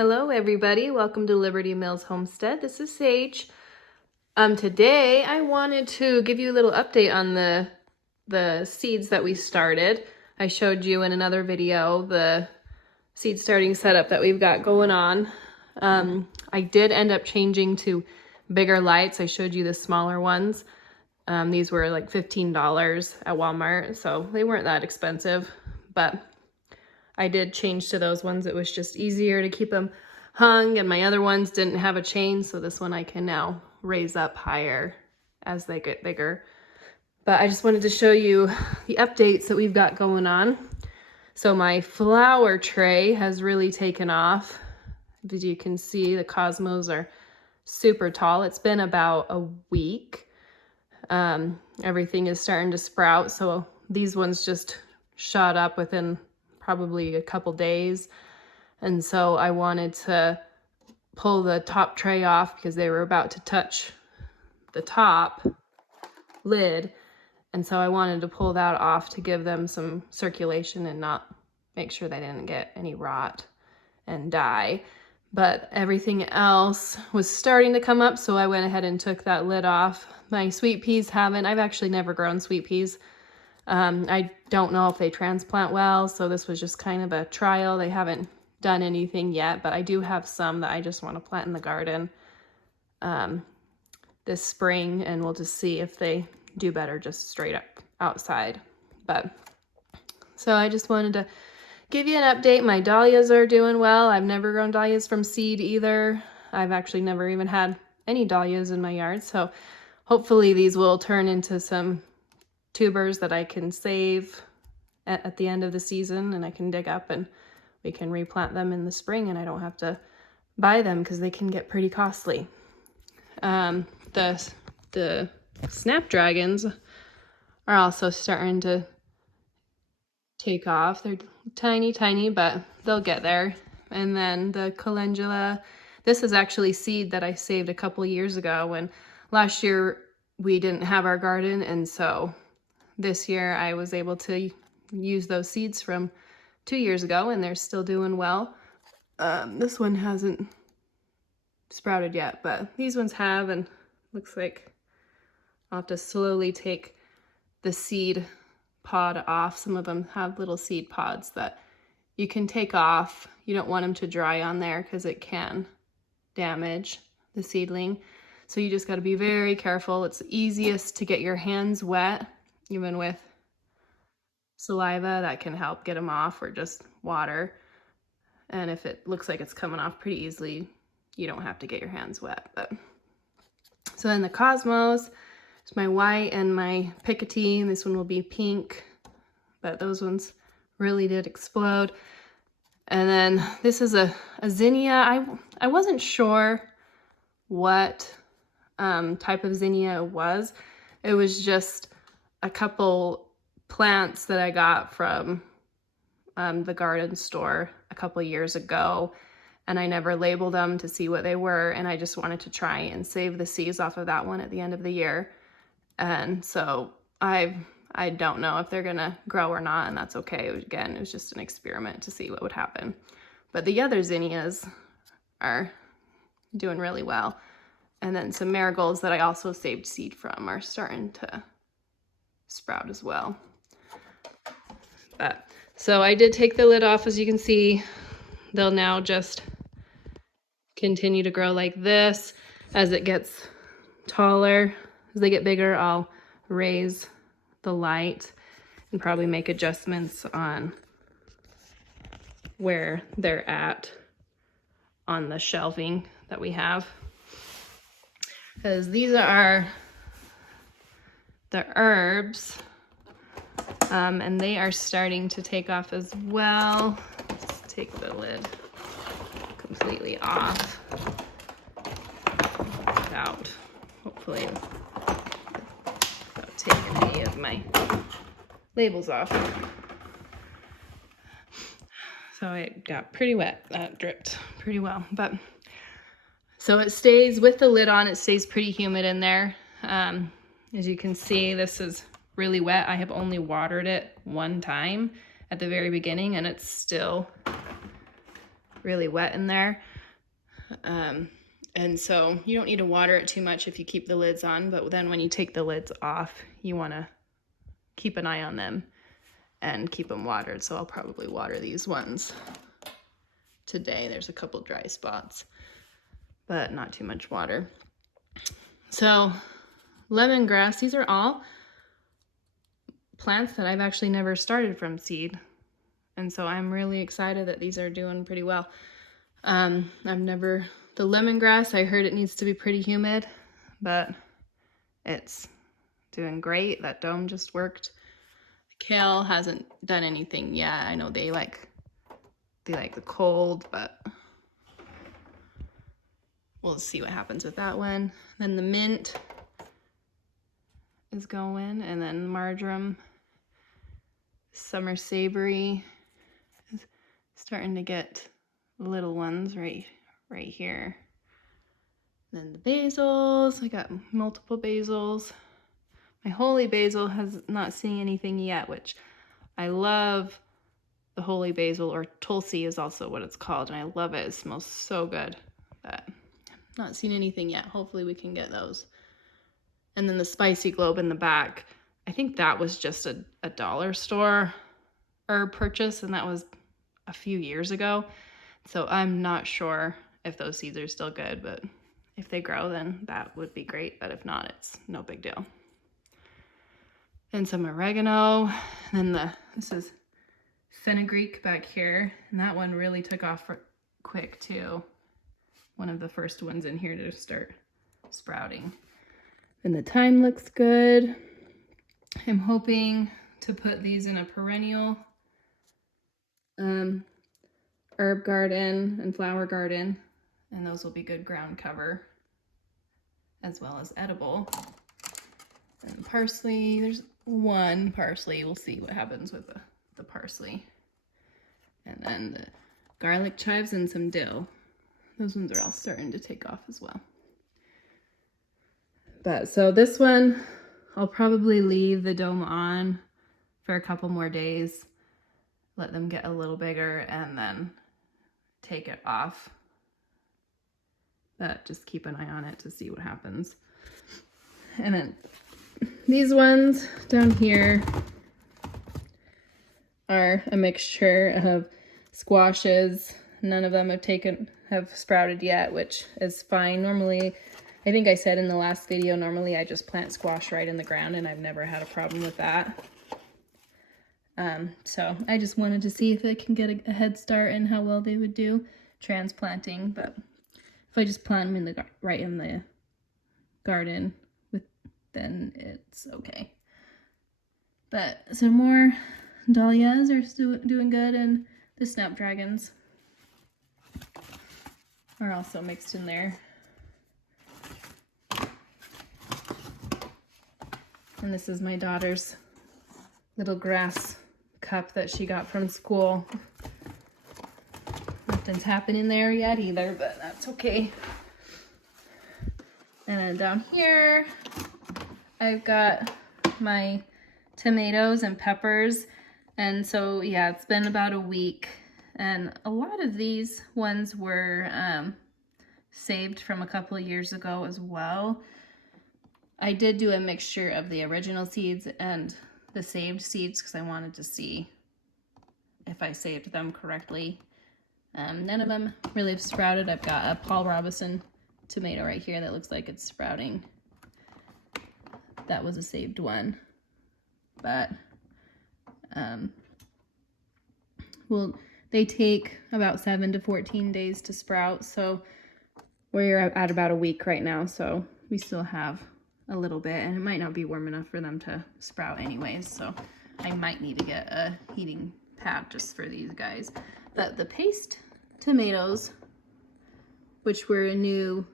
Hello everybody, welcome to Liberty Mills Homestead. This is Sage. Today I wanted to give you a little update on the seeds that we started. I showed you in another video the seed starting setup that we've got going on. I did end up changing to bigger lights. I showed you the smaller ones. These were like $15 at Walmart, so they weren't that expensive, but I did change to those ones. It was just easier to keep them hung, and my other ones didn't have a chain, so this one I can now raise up higher as they get bigger. But I just wanted to show you the updates that we've got going on. So my flower tray has really taken off. As you can see, the cosmos are super tall. It's been about a week. Everything is starting to sprout, so these ones just shot up within probably a couple days. And so I wanted to pull the top tray off because they were about to touch the top lid. And so I wanted to pull that off to give them some circulation and not make sure they didn't get any rot and die. But everything else was starting to come up, so I went ahead and took that lid off. My sweet peas I've actually never grown sweet peas. I don't know if they transplant well, so this was just kind of a trial. They haven't done anything yet, but I do have some that I just want to plant in the garden this spring, and we'll just see if they do better just straight up outside. But so I just wanted to give you an update. My dahlias are doing well. I've never grown dahlias from seed either. I've actually never even had any dahlias in my yard, so hopefully these will turn into some tubers that I can save at the end of the season, and I can dig up and we can replant them in the spring, and I don't have to buy them because they can get pretty costly. The snapdragons are also starting to take off. They're tiny, but they'll get there. And then the calendula, this is actually seed that I saved a couple years ago when last year we didn't have our garden, and so this year I was able to use those seeds from 2 years ago, and they're still doing well. This one hasn't sprouted yet, but these ones have, and looks like I'll have to slowly take the seed pod off. Some of them have little seed pods that you can take off. You don't want them to dry on there because it can damage the seedling. So you just got to be very careful. It's easiest to get your hands wet, even with saliva. That can help get them off, or just water. And if it looks like it's coming off pretty easily, you don't have to get your hands wet. But so then the cosmos, it's my white and my picotee. This one will be pink, but those ones really did explode. And then this is a zinnia. I wasn't sure what type of zinnia it was. It was just a couple plants that I got from the garden store a couple years ago, and I never labeled them to see what they were, and I just wanted to try and save the seeds off of that one at the end of the year. And so I don't know if they're gonna grow or not, and that's okay. It was just an experiment to see what would happen. But the other zinnias are doing really well. And then some marigolds that I also saved seed from are starting to sprout as well. But so I did take the lid off. As you can see, they'll now just continue to grow like this. As it gets taller, as they get bigger, I'll raise the light and probably make adjustments on where they're at on the shelving that we have. Because these are the herbs, and they are starting to take off as well. Let's take the lid completely off without, hopefully, without taking any of my labels off. So it got pretty wet. That dripped pretty well, but so it stays with the lid on. It stays pretty humid in there. As you can see, this is really wet. I have only watered it one time at the very beginning, and it's still really wet in there. And so you don't need to water it too much if you keep the lids on, but then when you take the lids off, you want to keep an eye on them and keep them watered. So I'll probably water these ones today. There's a couple dry spots, but not too much water. So lemongrass, these are all plants that I've actually never started from seed. And so I'm really excited that these are doing pretty well. The lemongrass, I heard it needs to be pretty humid, but it's doing great. That dome just worked. The kale hasn't done anything yet. I know they like the cold, but we'll see what happens with that one. Then the mint is going, and then marjoram, summer savory is starting to get little ones right here. Then the basils, I got multiple basils. My holy basil has not seen anything yet, which I love. The holy basil, or tulsi is also what it's called, and I love it. It smells so good, but not seen anything yet. Hopefully we can get those. And then the spicy globe in the back, I think that was just a dollar store herb purchase, and that was a few years ago. So I'm not sure if those seeds are still good, but if they grow, then that would be great. But if not, it's no big deal. And some oregano. And then this is fenugreek back here. And that one really took off quick too. One of the first ones in here to start sprouting. And the thyme looks good. I'm hoping to put these in a perennial herb garden and flower garden, and those will be good ground cover as well as edible. And parsley, there's one parsley. We'll see what happens with the parsley. And then the garlic chives and some dill. Those ones are all starting to take off as well. But so this one, I'll probably leave the dome on for a couple more days, let them get a little bigger, and then take it off. But just keep an eye on it to see what happens. And then these ones down here are a mixture of squashes. None of them have sprouted yet, which is fine. Normally, I think I said in the last video, normally I just plant squash right in the ground, and I've never had a problem with that. So I just wanted to see if I can get a head start in how well they would do transplanting. But if I just plant them right in the garden, then it's okay. But some more dahlias are still doing good, and the snapdragons are also mixed in there. And this is my daughter's little grass cup that she got from school. Nothing's happening there yet either, but that's okay. And then down here, I've got my tomatoes and peppers. And so, yeah, it's been about a week. And a lot of these ones were saved from a couple of years ago as well. I did do a mixture of the original seeds and the saved seeds because I wanted to see if I saved them correctly. None of them really have sprouted. I've got a Paul Robeson tomato right here that looks like it's sprouting. That was a saved one. But well, they take about 7 to 14 days to sprout, so we're at about a week right now, so we still have a little bit, and it might not be warm enough for them to sprout anyways, so I might need to get a heating pad just for these guys. But the paste tomatoes, which were a new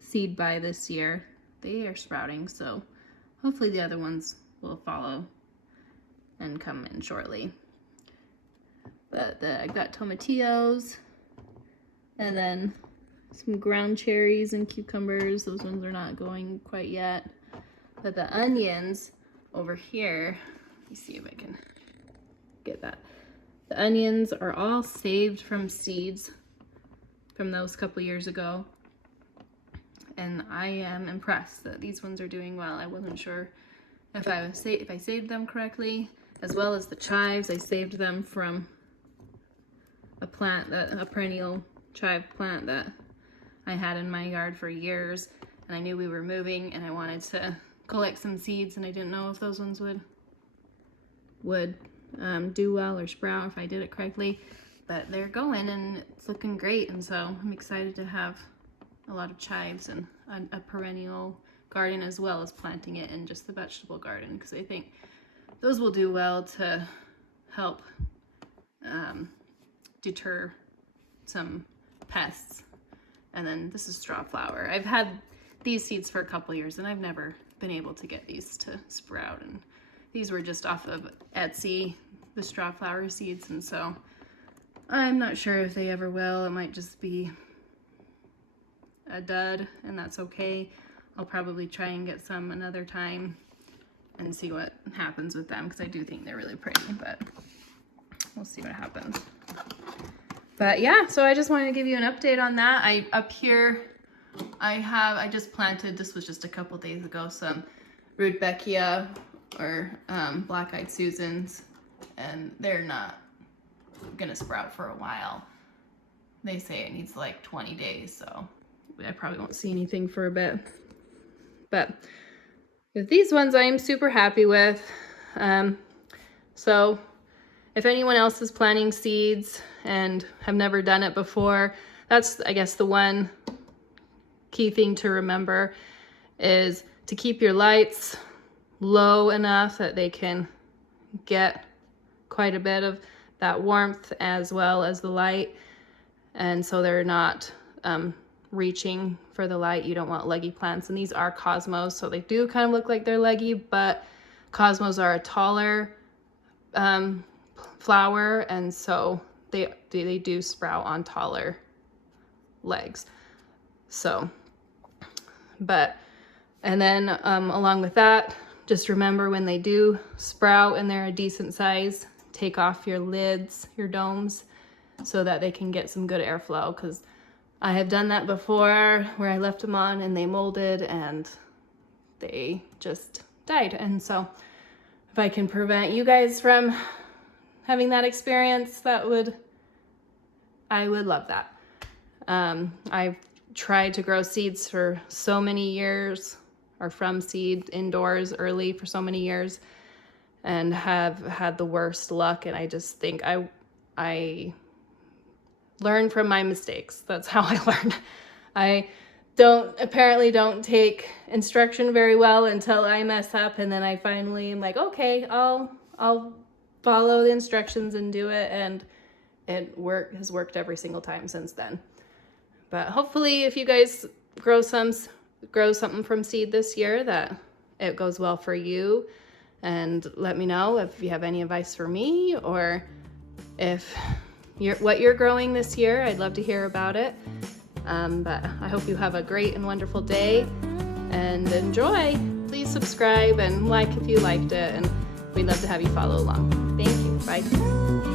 seed buy this year, they are sprouting, so hopefully the other ones will follow and come in shortly. But I've got tomatillos, and then some ground cherries and cucumbers. Those ones are not going quite yet. But the onions over here, let me see if I can get that. The onions are all saved from seeds from those couple years ago. And I am impressed that these ones are doing well. I wasn't sure if I saved them correctly, as well as the chives. I saved them from a perennial chive plant that I had in my yard for years, and I knew we were moving and I wanted to collect some seeds, and I didn't know if those ones would do well or sprout if I did it correctly, but they're going and it's looking great. And so I'm excited to have a lot of chives and a perennial garden, as well as planting it in just the vegetable garden, because I think those will do well to help deter some pests. And then this is straw flower. I've had these seeds for a couple years and I've never been able to get these to sprout, and these were just off of Etsy, the straw flower seeds, and so I'm not sure if they ever will. It might just be a dud, and that's okay. I'll probably try and get some another time and see what happens with them, because I do think they're really pretty, but we'll see what happens. But yeah, so I just wanted to give you an update on that. Up here, I just planted, this was just a couple days ago, some Rudbeckia or black-eyed Susans, and they're not gonna sprout for a while. They say it needs like 20 days, so I probably won't see anything for a bit. But with these ones, I am super happy with. So if anyone else is planting seeds and have never done it before, that's, I guess, the one key thing to remember is to keep your lights low enough that they can get quite a bit of that warmth as well as the light, and so they're not reaching for the light. You don't want leggy plants, and these are cosmos, so they do kind of look like they're leggy, but cosmos are a taller flower, and so they do sprout on taller legs. So, and then along with that, just remember when they do sprout and they're a decent size, take off your lids, your domes, so that they can get some good airflow, because I have done that before where I left them on and they molded and they just died. And so if I can prevent you guys from having that experience, I would love that. I've tried to grow seeds for so many years, or from seed indoors early for so many years, and have had the worst luck. And I just think I learn from my mistakes. That's how I learned. I apparently don't take instruction very well until I mess up, and then I finally am like, okay, I'll follow the instructions and do it, and it has worked every single time since then. But hopefully if you guys grow something from seed this year, that it goes well for you. And let me know if you have any advice for me, or if what you're growing this year. I'd love to hear about it. But I hope you have a great and wonderful day and enjoy. Please subscribe and like if you liked it, and we'd love to have you follow along. Thank you. Bye.